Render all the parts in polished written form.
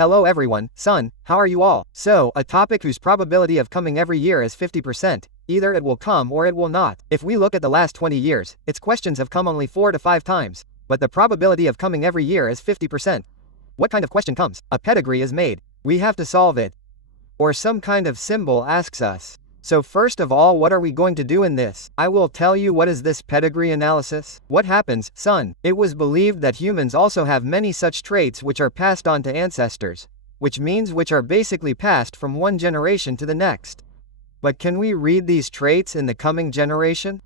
Hello everyone, son, how are you all? So, a topic whose probability of coming every year is 50%. Either it will come or it will not. If we look at the last 20 years, its questions have come only 4 to 5 times. But the probability of coming every year is 50%. What kind of question comes? A pedigree is made. We have to solve it. Or some kind of symbol asks us. So first of all, what are we going to do in this? I will tell you what is this pedigree analysis. What happens, son? It was believed that humans also have many such traits which are passed on to ancestors, which means which are basically passed from one generation to the next. But can we read these traits in the coming generation?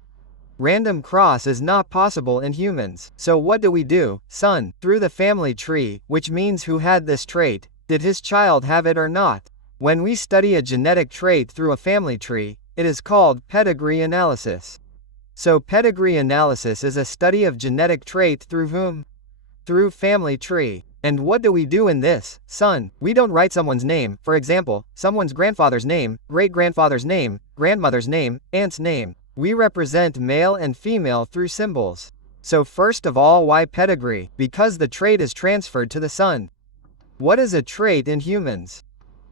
Random cross is not possible in humans. So what do, son? Through the family tree, which means who had this trait, did his child have it or not? When we study a genetic trait through a family tree, it is called pedigree analysis. So pedigree analysis is a study of genetic trait through whom? Through family tree. And what do we do in this, son? We don't write someone's name, for example, someone's grandfather's name, great-grandfather's name, grandmother's name, aunt's name. We represent male and female through symbols. So first of all, why pedigree? Because the trait is transferred to the son. What is a trait in humans?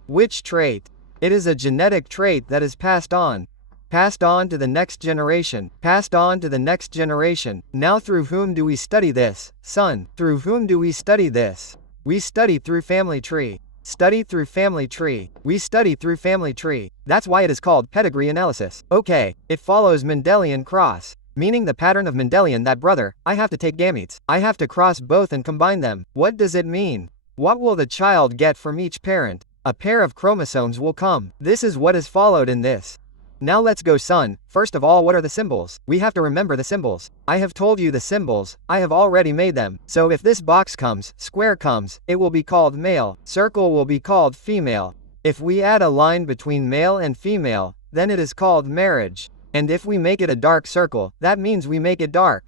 Which trait? It is a genetic trait that is passed on. Passed on to the next generation. Passed on to the next generation. Now through whom do we study this, son? Through whom do we study this? We study through family tree. Study through family tree. We study through family tree. That's why it is called pedigree analysis. Okay, it follows Mendelian cross. Meaning the pattern of Mendelian that brother, I have to take gametes. I have to cross both and combine them. What does it mean? What will the child get from each parent? A pair of chromosomes will come. This is what is followed in this. Now let's go, son. First of all, what are the symbols? We have to remember the symbols. I have told you the symbols. I have already made them. So if this box comes, square comes, it will be called male. Circle will be called female. If we add a line between male and female, then it is called marriage. And if we make it a dark circle, that means we make it dark.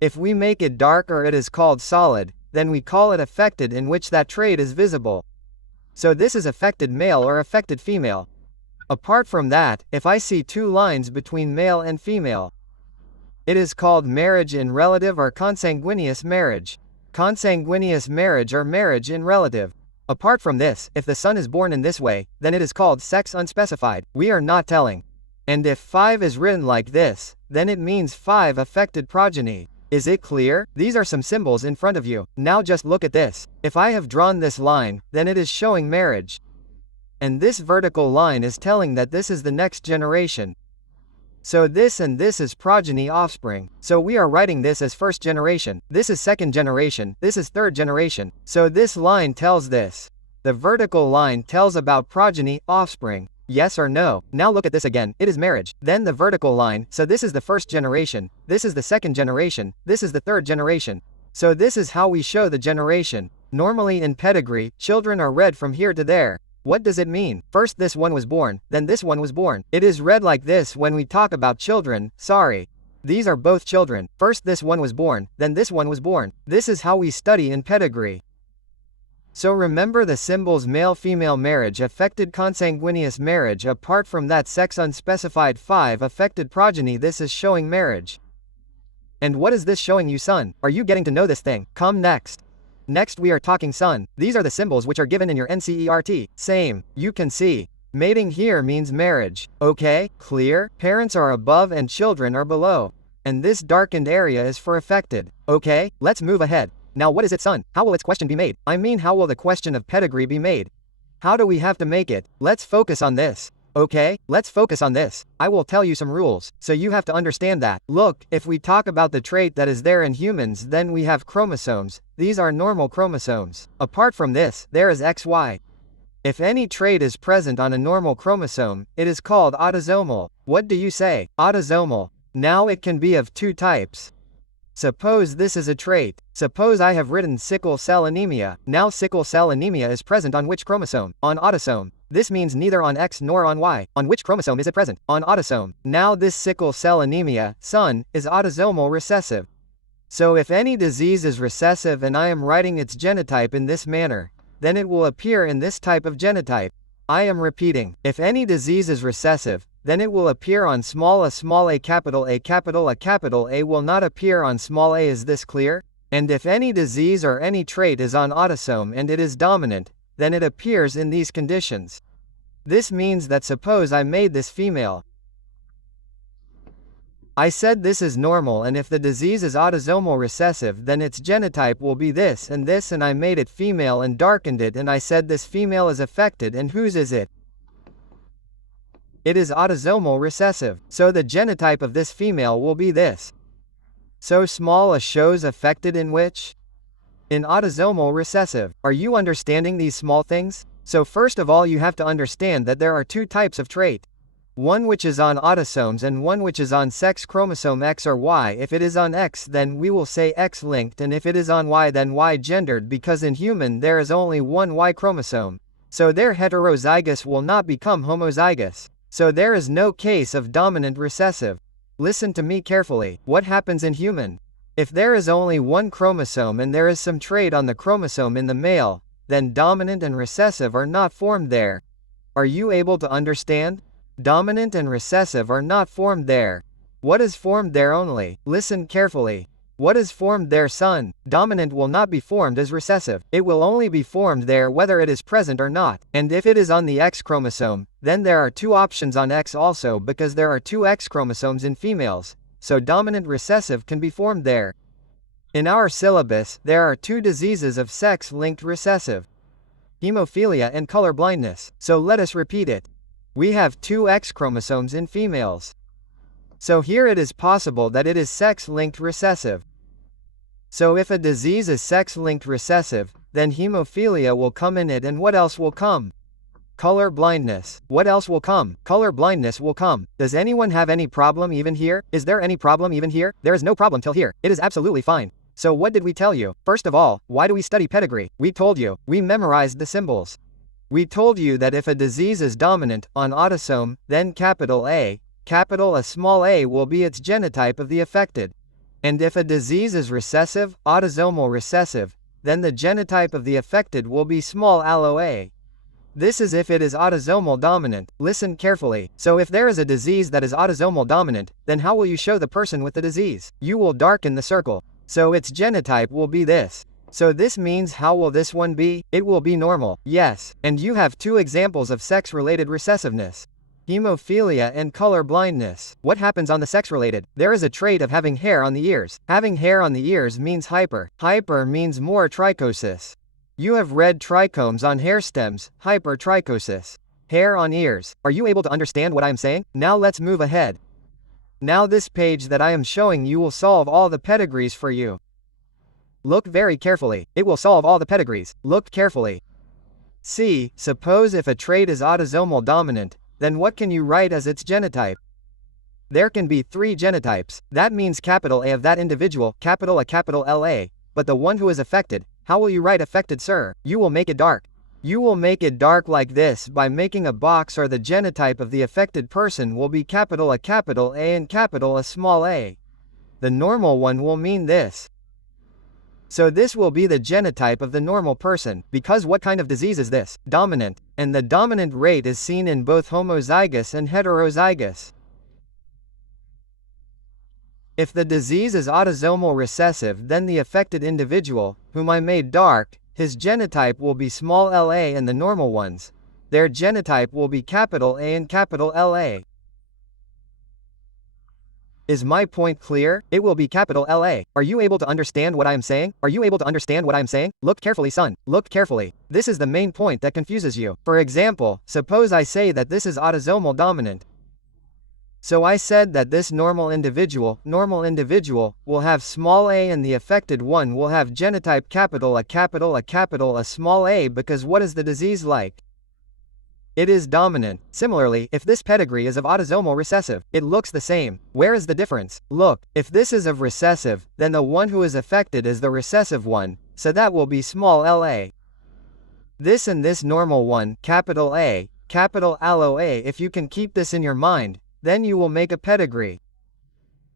If we make it dark or it is called solid, then we call it affected, in which that trait is visible. So this is affected male or affected female. Apart from that, if I see two lines between male and female, it is called marriage in relative or consanguineous marriage. Consanguineous marriage or marriage in relative. Apart from this, if the son is born in this way, then it is called sex unspecified. We are not telling. And if 5 is written like this, then it means 5 affected progeny. Is it clear? These are some symbols in front of you. Now just look at this. If I have drawn this line, then it is showing marriage. And this vertical line is telling that this is the next generation. So this and this is progeny offspring. So we are writing this as first generation. This is second generation. This is third generation. So this line tells this. The vertical line tells about progeny offspring. Yes or no? Now look at this again. It is marriage. Then the vertical line. So this is the first generation. This is the second generation. This is the third generation. So this is how we show the generation. Normally in pedigree, children are read from here to there. What does it mean? First this one was born, then this one was born. It is read like this when we talk about children. Sorry. These are both children. First this one was born, then this one was born. This is how we study in pedigree. So remember the symbols male-female marriage, affected consanguineous marriage. Apart from that, sex unspecified, 5 affected progeny. This is showing marriage. And what is this showing you, son? Are you getting to know this thing? Come next. Next we are talking, son. These are the symbols which are given in your NCERT. Same. You can see. Mating here means marriage. Okay, clear? Parents are above and children are below. And this darkened area is for affected. Okay, let's move ahead. Now what is it, son? How will its question be made? I mean, how will the question of pedigree be made? How do we have to make it? Let's focus on this. Okay, let's focus on this. I will tell you some rules, so you have to understand that. Look, if we talk about the trait that is there in humans, then we have chromosomes. These are normal chromosomes. Apart from this, there is XY. If any trait is present on a normal chromosome, it is called autosomal. What do you say? Autosomal. Now it can be of 2 types. Suppose this is a trait. Suppose I have written sickle cell anemia. Now sickle cell anemia is present on which chromosome? On autosome. This means neither on X nor on Y. On which chromosome is it present? On autosome. Now this sickle cell anemia, son, is autosomal recessive. So if any disease is recessive and I am writing its genotype in this manner, then it will appear in this type of genotype. I am repeating. If any disease is recessive, then it will appear on small a capital A will not appear on small a. Is this clear? And if any disease or any trait is on autosome and it is dominant, then it appears in these conditions. This means that suppose I made this female. I said this is normal, and if the disease is autosomal recessive then its genotype will be this, and I made it female and darkened it, and I said this female is affected, and whose is it? It is autosomal recessive, so the genotype of this female will be this. So small a shows affected in which? In autosomal recessive. Are you understanding these small things? So first of all you have to understand that there are two types of trait. One which is on autosomes and one which is on sex chromosome X or Y. If it is on X then we will say X-linked, and if it is on Y then Y-gendered, because in human there is only one Y chromosome. So their heterozygous will not become homozygous. So there is no case of dominant recessive. Listen to me carefully. What happens in human? If there is only one chromosome and there is some trait on the chromosome in the male, then dominant and recessive are not formed there. Are you able to understand? Dominant and recessive are not formed there. What is formed there only? Listen carefully. What is formed there, son? Dominant will not be formed as recessive. It will only be formed there whether it is present or not. And if it is on the X chromosome, then there are two options on X also, because there are two X chromosomes in females. So dominant recessive can be formed there. In our syllabus, there are two diseases of sex-linked recessive: hemophilia and color blindness. So let us repeat it. We have two X chromosomes in females. So here it is possible that it is sex-linked recessive. So if a disease is sex-linked recessive, then hemophilia will come in it, and what else will come? Color blindness. What else will come? Color blindness will come. Does anyone have any problem even here? Is there any problem even here? There is no problem till here. It is absolutely fine. So what did we tell you? First of all, why do we study pedigree? We told you. We memorized the symbols. We told you that if a disease is dominant on autosome, then capital A small a will be its genotype of the affected. And if a disease is recessive, autosomal recessive, then the genotype of the affected will be small a. This is if it is autosomal dominant. Listen carefully. So if there is a disease that is autosomal dominant, then how will you show the person with the disease? You will darken the circle. So its genotype will be this. So this means how will this one be? It will be normal. Yes. And you have two examples of sex-related recessiveness: hemophilia and color blindness. What happens on the sex-related? There is a trait of having hair on the ears. Having hair on the ears means hyper. Hyper means more trichosis. You have read trichomes on hair stems, hypertrichosis. Hair on ears. Are you able to understand what I am saying? Now let's move ahead. Now this page that I am showing you will solve all the pedigrees for you. Look very carefully. It will solve all the pedigrees. Look carefully. See, suppose if a trait is autosomal dominant, then what can you write as its genotype? There can be three genotypes. That means capital A of that individual, capital A, capital LA. But the one who is affected, how will you write affected, sir? You will make it dark. You will make it dark like this by making a box, or the genotype of the affected person will be capital A and capital A small a. The normal one will mean this. So this will be the genotype of the normal person, because what kind of disease is this? Dominant. And the dominant rate is seen in both homozygous and heterozygous. If the disease is autosomal recessive, then the affected individual, whom I made dark, his genotype will be small la, and the normal ones, their genotype will be capital A and capital LA. Is my point clear? It will be capital LA. Are you able to understand what I am saying? Are you able to understand what I am saying? Look carefully, son. Look carefully. This is the main point that confuses you. For example, suppose I say that this is autosomal dominant. So I said that this normal individual will have small a, and the affected one will have genotype capital A small a, because what is the disease like? It is dominant. Similarly, if this pedigree is of autosomal recessive, it looks the same. Where is the difference? Look, if this is of recessive, then the one who is affected is the recessive one, so that will be small la. This and this normal one, capital A, capital A, if you can keep this in your mind, then you will make a pedigree.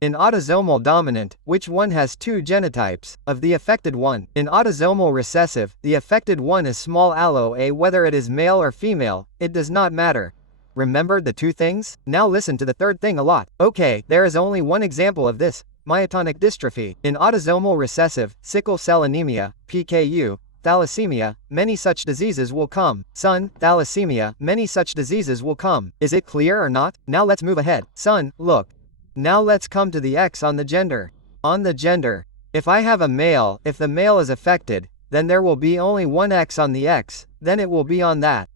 In autosomal dominant, which one has two genotypes of the affected one? In autosomal recessive, the affected one is small a, whether it is male or female, it does not matter. Remember the two things? Now listen to the third thing a lot. Okay, there is only one example of this, myotonic dystrophy. In autosomal recessive, sickle cell anemia, PKU, thalassemia, many such diseases will come. Son, thalassemia, many such diseases will come. Is it clear or not? Now let's move ahead. Son, look. Now let's come to the X on the gender. On the gender. If I have a male, if the male is affected, then there will be only one X on the X, then it will be on that.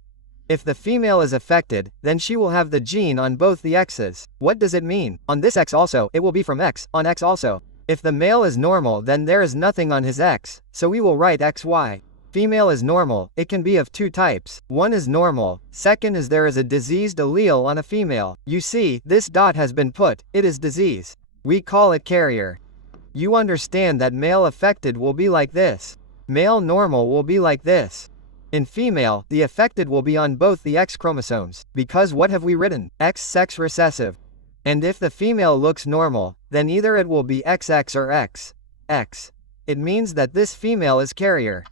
If the female is affected, then she will have the gene on both the X's. What does it mean? On this X also, it will be from X, on X also. If the male is normal, then there is nothing on his X, so we will write XY. Female is normal, it can be of two types. One is normal, second is there is a diseased allele on a female. You see, this dot has been put, it is disease. We call it carrier. You understand that male affected will be like this. Male normal will be like this. In female, the affected will be on both the X chromosomes, because what have we written? X sex recessive. And if the female looks normal, then either it will be XX or X. X. It means that this female is carrier.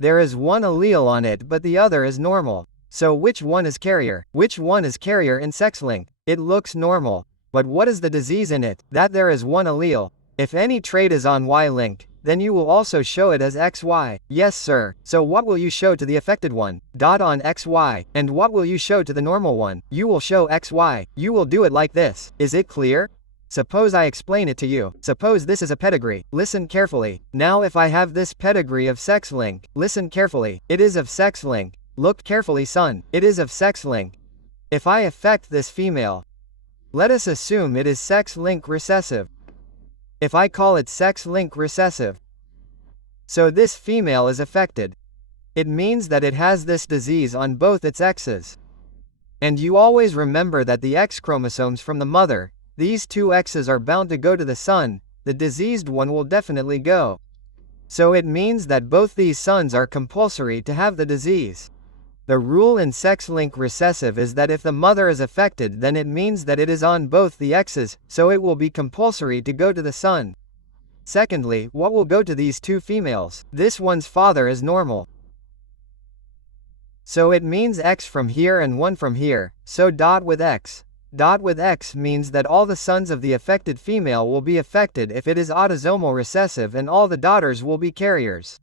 There is one allele on it but the other is normal. So which one is carrier? Which one is carrier in sex-linked? It looks normal. But what is the disease in it? That there is one allele. If any trait is on Y-linked, then you will also show it as XY. Yes sir. So what will you show to the affected one? Dot on XY. And what will you show to the normal one? You will show XY. You will do it like this. Is it clear? Suppose I explain it to you. Suppose this is a pedigree. Listen carefully. Now if I have this pedigree of sex link, listen carefully. It is of sex link. Look carefully son. It is of sex link. If I affect this female, let us assume it is sex link recessive. If I call it sex link recessive, so this female is affected. It means that it has this disease on both its X's. And you always remember that the X chromosomes from the mother, these two X's are bound to go to the son, the diseased one will definitely go. So it means that both these sons are compulsory to have the disease. The rule in sex-linked recessive is that if the mother is affected then it means that it is on both the X's, so it will be compulsory to go to the son. Secondly, what will go to these two females? This one's father is normal. So it means X from here and 1 from here, so dot with X. Dot with X means that all the sons of the affected female will be affected if it is autosomal recessive and all the daughters will be carriers.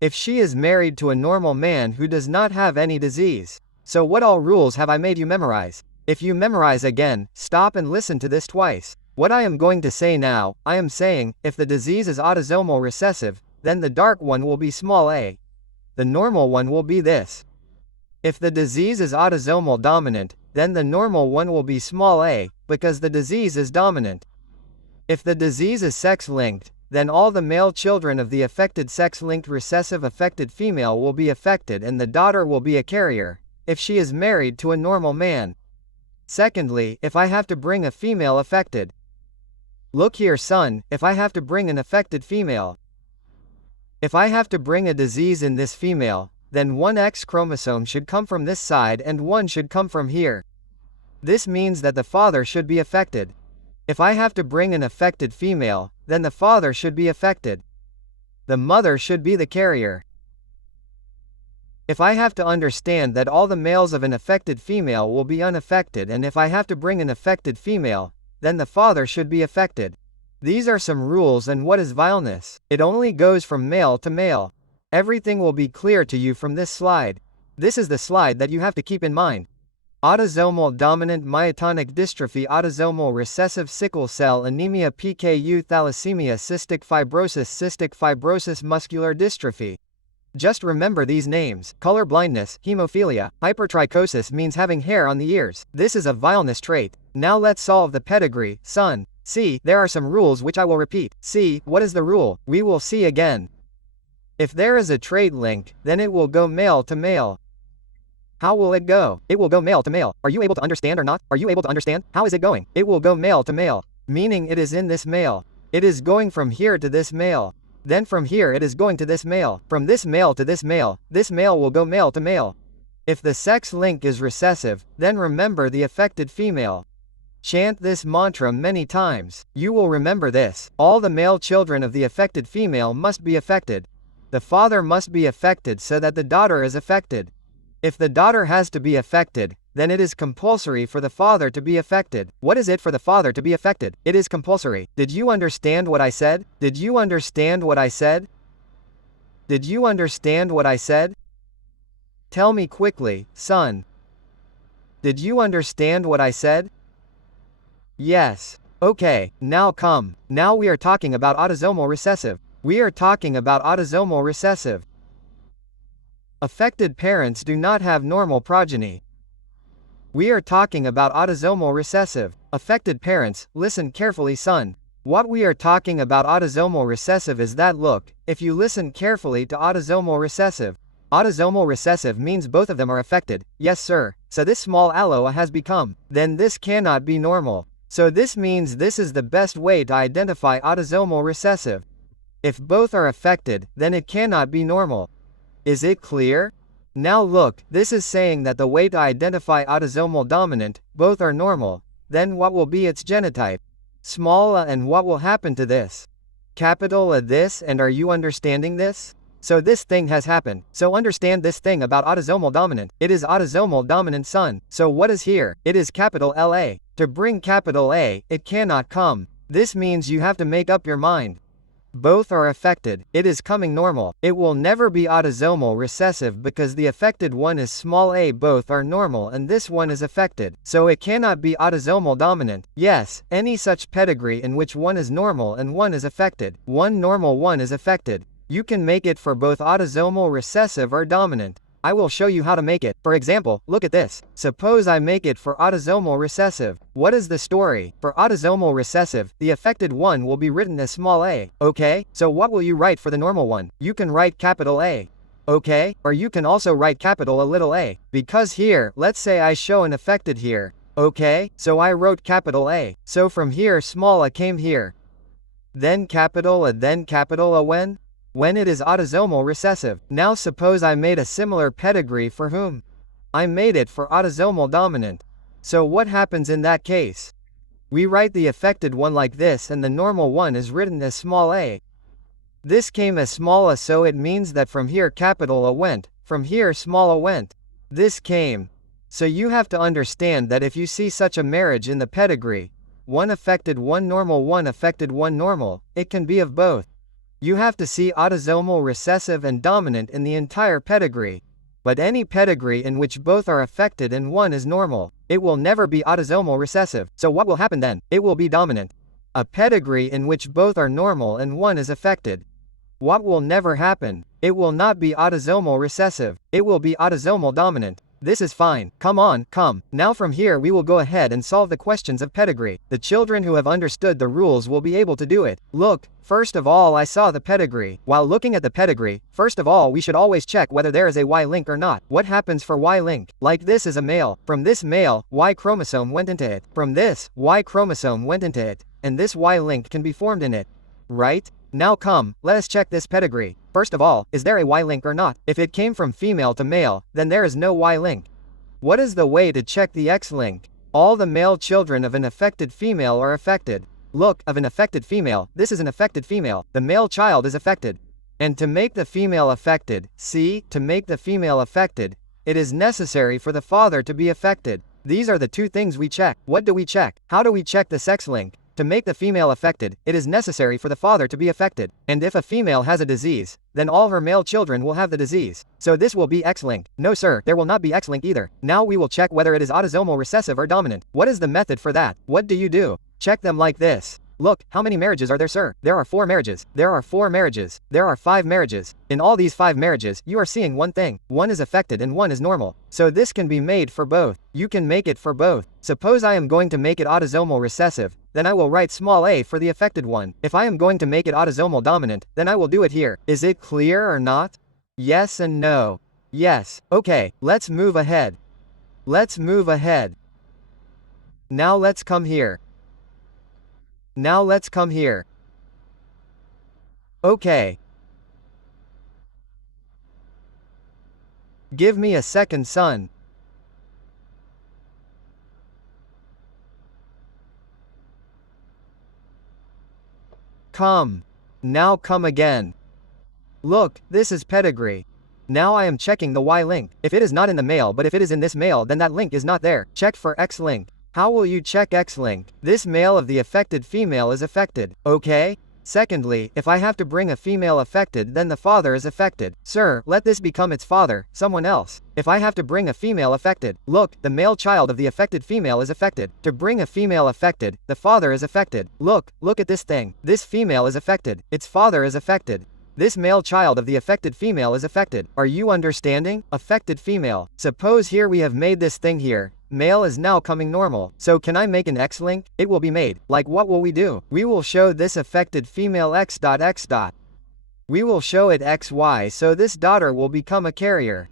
If she is married to a normal man who does not have any disease. So what all rules have I made you memorize? If you memorize again, stop and listen to this twice. What I am going to say now, I am saying, if the disease is autosomal recessive, then the dark one will be small a. The normal one will be this. If the disease is autosomal dominant, then the normal one will be small a, because the disease is dominant. If the disease is sex-linked, then all the male children of the affected sex-linked recessive affected female will be affected and the daughter will be a carrier, if she is married to a normal man. Secondly, if I have to bring a female affected. Look here son, if I have to bring an affected female. If I have to bring a disease in this female, then one X chromosome should come from this side and one should come from here. This means that the father should be affected. If I have to bring an affected female, then the father should be affected. The mother should be the carrier. If I have to understand that all the males of an affected female will be unaffected and if I have to bring an affected female, then the father should be affected. These are some rules and what is vileness? It only goes from male to male. Everything will be clear to you from this slide. This is the slide that you have to keep in mind. Autosomal dominant myotonic dystrophy, autosomal recessive sickle cell anemia, PKU, thalassemia, cystic fibrosis, muscular dystrophy. Just remember these names. Color blindness, hemophilia, hypertrichosis means having hair on the ears. This is a vileness trait. Now let's solve the pedigree, son. See, there are some rules which I will repeat. See, what is the rule? We will see again. If there is a trait link, then it will go male to male. How will it go? It will go male to male. Are you able to understand or not? Are you able to understand? How is it going? It will go male to male, meaning it is in this male. It is going from here to this male. Then from here it is going to this male. From this male to this male will go male to male. If the sex link is recessive, then remember the affected female. Chant this mantra many times. You will remember this. All the male children of the affected female must be affected. The father must be affected so that the daughter is affected. If the daughter has to be affected, then it is compulsory for the father to be affected. What is it for the father to be affected? It is compulsory. Did you understand what I said? Did you understand what I said? Did you understand what I said? Tell me quickly, son. Did you understand what I said? Yes. Okay, now come. Now we are talking about autosomal recessive. We are talking about autosomal recessive. Affected parents do not have normal progeny. We are talking about autosomal recessive. Affected parents, listen carefully, son. What we are talking about autosomal recessive is that look, if you listen carefully to autosomal recessive means both of them are affected. Yes sir. So this small allo has become. Then this cannot be normal. So this means this is the best way to identify autosomal recessive. If both are affected, then it cannot be normal. Is it clear? Now look, this is saying that the way to identify autosomal dominant, both are normal, then what will be its genotype? Small a, and what will happen to this? Capital A this, and are you understanding this? So this thing has happened. So understand this thing about autosomal dominant. It is autosomal dominant son. So what is here? It is capital LA. To bring capital A, it cannot come. This means you have to make up your mind. Both are affected. It is coming normal. It will never be autosomal recessive because the affected one is small a. Both are normal and this one is affected. So it cannot be autosomal dominant. Yes, any such pedigree in which one is normal and one is affected. One normal, one is affected. You can make it for both autosomal recessive or dominant. I will show you how to make it. For example, look at this. Suppose I make it for autosomal recessive. What is the story? For autosomal recessive, the affected one will be written as small a. Okay? So what will you write for the normal one? You can write capital A. Okay? Or you can also write capital A little a. Because here, let's say I show an affected here. Okay? So I wrote capital A. So from here small a came here. Then capital A when? When it is autosomal recessive. Now suppose I made a similar pedigree for whom? I made it for autosomal dominant. So what happens in that case? We write the affected one like this and the normal one is written as small a. This came as small a, so it means that from here capital A went, from here small a went. This came. So you have to understand that if you see such a marriage in the pedigree, one affected, one normal, one affected, one normal, it can be of both. You have to see autosomal recessive and dominant in the entire pedigree. But any pedigree in which both are affected and one is normal, it will never be autosomal recessive. So what will happen then? It will be dominant. A pedigree in which both are normal and one is affected. What will never happen? It will not be autosomal recessive. It will be autosomal dominant. This is fine. Come on, come. Now from here we will go ahead and solve the questions of pedigree. The children who have understood the rules will be able to do it. Look, first of all I saw the pedigree. While looking at the pedigree, first of all we should always check whether there is a Y link or not. What happens for Y link? Like this is a male. From this male, Y chromosome went into it. From this, Y chromosome went into it. And this Y link can be formed in it. Right? Now come, let us check this pedigree. First of all, is there a Y link or not? If it came from female to male, then there is no Y link. What is the way to check the X link? All the male children of an affected female are affected. Look, of an affected female, this is an affected female. The male child is affected. And to make the female affected, see, to make the female affected, it is necessary for the father to be affected. These are the two things we check. What do we check? How do we check the sex link? To make the female affected, it is necessary for the father to be affected. And if a female has a disease, then all her male children will have the disease. So this will be X-linked. No sir, there will not be X-linked either. Now we will check whether it is autosomal recessive or dominant. What is the method for that? What do you do? Check them like this. Look, how many marriages are there, sir? There are 4 marriages. There are 4 marriages. There are 5 marriages. In all these 5 marriages, you are seeing one thing. One is affected and one is normal. So this can be made for both. You can make it for both. Suppose I am going to make it autosomal recessive, then I will write small a for the affected one. If I am going to make it autosomal dominant, then I will do it here. Is it clear or not? Yes and no. Yes. Okay, let's move ahead. Let's move ahead. Now let's come here. Now let's come here. Okay. Give me a second, son. Come. Now come again. Look, this is pedigree. Now I am checking the Y link. If it is not in the male but if it is in this male then that link is not there. Check for X link. How will you check X link? This male of the affected female is affected. Okay? Secondly, if I have to bring a female affected then the father is affected. Sir, let this become its father, someone else. If I have to bring a female affected, look, the male child of the affected female is affected. To bring a female affected, the father is affected. Look at this thing. This female is affected. Its father is affected. This male child of the affected female is affected. Are you understanding? Affected female. Suppose here we have made this thing here. Male is now coming normal. So can I make an X link? It will be made. Like what will we do? We will show this affected female X. We will show it XY so this daughter will become a carrier.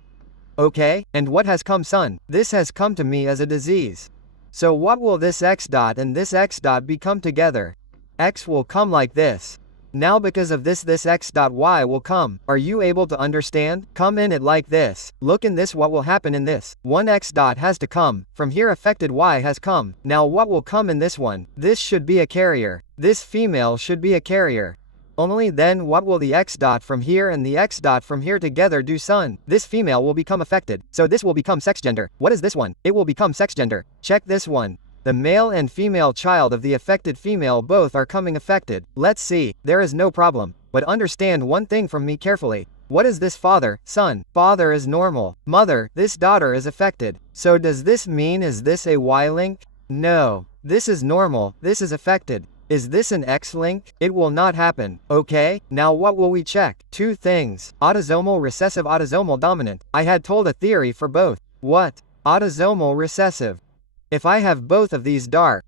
Okay, and what has come son? This has come to me as a disease. So what will this X dot and this X dot become together? X will come like this. Now because of this X dot Y will come. Are you able to understand? Come in it like this. Look in this what will happen in this. One X dot has to come. From here affected Y has come. Now what will come in this one? This should be a carrier. This female should be a carrier. Only then what will the X dot from here and the X dot from here together do son? This female will become affected. So this will become sex gender. What is this one? It will become sex gender. Check this one. The male and female child of the affected female both are coming affected. Let's see, there is no problem. But understand one thing from me carefully. What is this father? Son. Father is normal. Mother, this daughter is affected. So does this mean is this a Y link? No. This is normal, this is affected. Is this an X link? It will not happen. Okay, now what will we check? Two things. Autosomal recessive, autosomal dominant. I had told a theory for both. What? Autosomal recessive. If I have both of these dark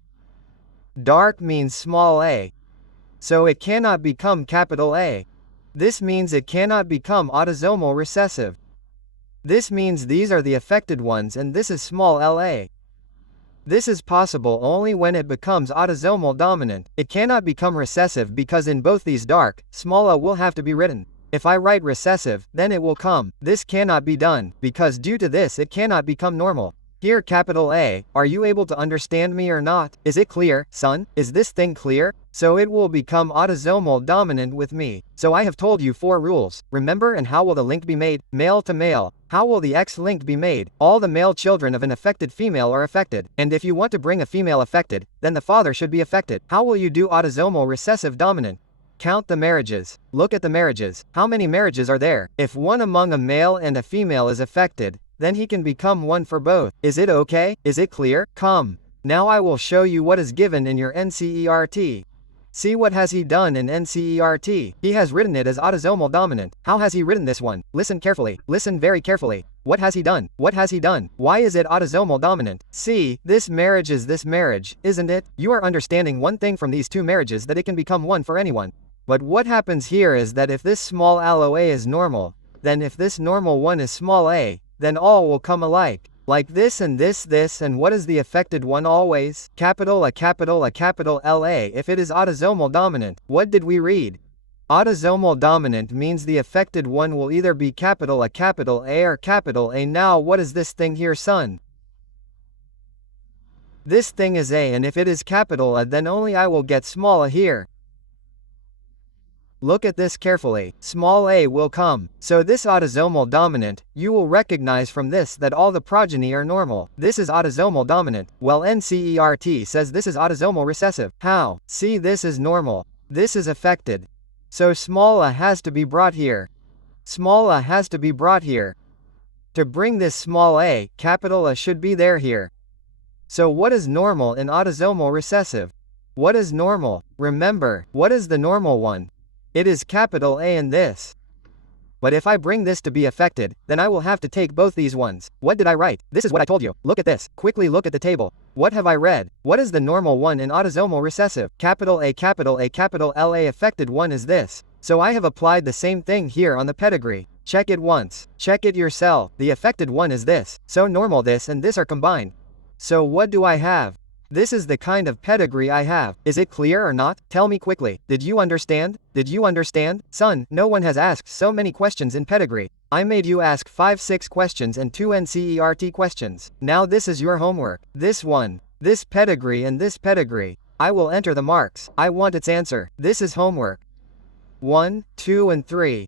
means small a. So it cannot become capital A. This means it cannot become autosomal recessive. This means these are the affected ones and this is small la. This is possible only when it becomes autosomal dominant. It cannot become recessive because in both these dark, small a will have to be written. If I write recessive, then it will come. This cannot be done, because due to this it cannot become normal. Here capital A, are you able to understand me or not? Is it clear, son? Is this thing clear? So it will become autosomal dominant with me. So I have told you 4 rules. Remember, and how will the link be made? Male to male. How will the X link be made? All the male children of an affected female are affected. And if you want to bring a female affected, then the father should be affected. How will you do autosomal recessive dominant? Count the marriages. Look at the marriages. How many marriages are there? If one among a male and a female is affected, then he can become one for both. Is it okay? Is it clear? Come. Now I will show you what is given in your NCERT. See what has he done in NCERT. He has written it as autosomal dominant. How has he written this one? Listen carefully. Listen very carefully. What has he done? What has he done? Why is it autosomal dominant? See, this marriage is this marriage, isn't it? You are understanding one thing from these 2 marriages, that it can become one for anyone. But what happens here is that if this small allo a is normal, then if this normal one is small a, then all will come alike. Like this and this, and what is the affected one always? Capital A, capital A, capital LA. If it is autosomal dominant, what did we read? Autosomal dominant means the affected one will either be capital A, capital A or capital A. Now what is this thing here, son? This thing is A, and if it is capital A, then only I will get small a here. Look at this carefully. Small a will come. So this autosomal dominant, you will recognize from this that all the progeny are normal. This is autosomal dominant. Well, NCERT says this is autosomal recessive. How? See, this is normal. This is affected. So small a has to be brought here. Small a has to be brought here. To bring this small a, capital A should be there here. So what is normal in autosomal recessive? What is normal? Remember, what is the normal one? It is capital A in this. But if I bring this to be affected, then I will have to take both these ones. What did I write? This is what I told you. Look at this. Quickly look at the table. What have I read? What is the normal one in autosomal recessive? Capital A, capital A, capital LA. Affected one is this. So I have applied the same thing here on the pedigree. Check it once. Check it yourself. The affected one is this. So normal this and this are combined. So what do I have? This is the kind of pedigree I have. Is it clear or not? Tell me quickly. Did you understand? Did you understand? Son, no one has asked so many questions in pedigree. I made you ask 5-6 questions and 2 NCERT questions. Now this is your homework. This one. This pedigree and this pedigree. I will enter the marks. I want its answer. This is homework. 1, 2 and 3.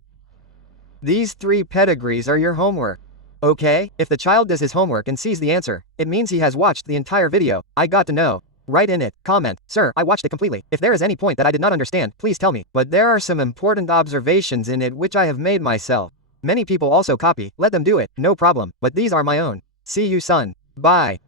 These 3 pedigrees are your homework. Okay, if the child does his homework and sees the answer, it means he has watched the entire video. I got to know. Write in it, comment, "Sir, I watched it completely. If there is any point that I did not understand, please tell me." But there are some important observations in it which I have made myself. Many people also copy, let them do it, no problem, but these are my own. See you son. Bye.